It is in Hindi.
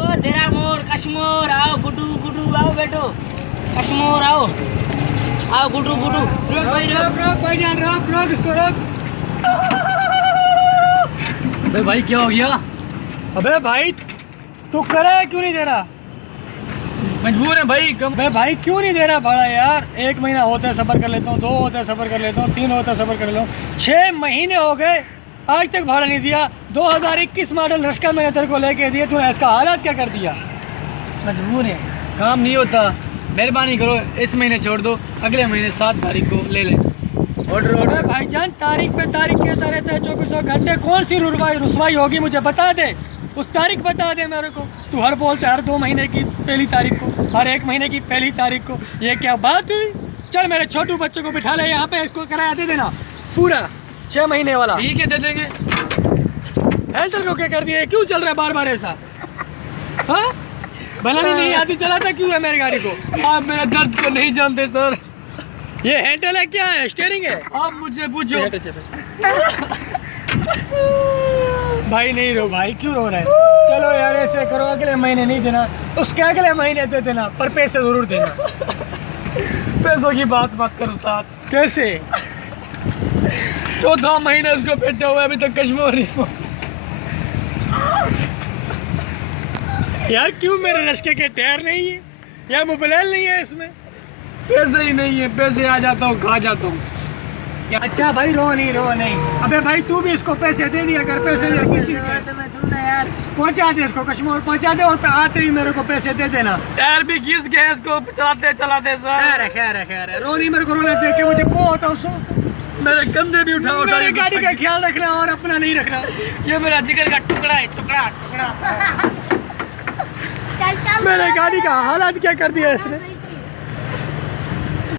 को तेरा मोर कश्मीर आओ गुड्डू गुड्डू आओ बेटो कश्मीर आओ आओ गुड्डू गुड्डू रोक भाईजान रोक इसको रोक। अबे भाई क्या हो गया? अबे भाई तू करे क्यों नहीं दे रहा? मजबूर है भाई। कम अबे भाई क्यों नहीं दे रहा भाड़ा यार? 1 महीना होता है सफ़र कर लेता हूँ, 2 होता है सफ़र कर लेता हूँ, 3 होता है सफ़र कर लेता हूँ, 6 महीने हो गए आज तक भाड़ा नहीं दिया। 2021 मॉडल रश्का मैंने तेरे को लेके दिया, तूने इसका हालात क्या कर दिया? मजबूर है, काम नहीं होता। मेहरबानी करो इस महीने छोड़ दो, अगले महीने 7 तारीख को ले ले। ऑर्डर अरे भाईजान तारीख पे तारीख कहता रहता है 24 घंटे, कौन सी रुसवाई होगी मुझे बता दे, उस तारीख बता दे मेरे को। तू हर बोलते हर 2 महीने की पहली तारीख को, हर 1 महीने की पहली तारीख को, ये क्या बात हुई? चल मेरे छोटू बच्चे को बिठा ले यहाँ पे, इसको किराया दे देना पूरा 6 महीने वाला। ठीक है दे देंगे। हैंडल को क्या कर दिया? क्यों चल रहा है बार बार ऐसा? हाँ बनानी नहीं आती, चलाता क्यों है मेरी गाड़ी को? आप मेरे दर्द को नहीं जानते सर। ये हैंडल है क्या है? स्टीयरिंग है? आप मुझे पूछो। भाई नहीं रो भाई, क्यों रो रहा है? चलो यार ऐसे करो, अगले महीने नहीं देना, उसके अगले महीने दे देना, पर पैसे जरूर देना। पैसों की बात मत करो उस्ताद। कैसे? 14 महीने उसको बैठे हुए, अभी तक कश्मीर नहीं पहुंचे। यार क्यों मेरे रश्के के टायर नहीं है या मोबाइल नहीं है इसमें? पैसे ही नहीं है, पैसे आ जाता हूँ खा जाता हूँ। अच्छा भाई रो नहीं। अबे भाई तू भी इसको पैसे दे दिया कर, पैसे दे यार, पहुंचा दे इसको कश्मीर पहुंचा दे, और आते ही मेरे को पैसे दे देना। टायर भी घिस गए इसको चलाते सर। खैर है रो नहीं, मेरे को रोना देख के मुझे बहुत अफसोस। मेरे कंधे भी उठा मेरे गाड़ी का ख्याल रखना और अपना नहीं रखना। ये मेरा जिगर का टुकड़ा है, टुकड़ा। मेरे गाड़ी का हालात क्या कर दिया इसने?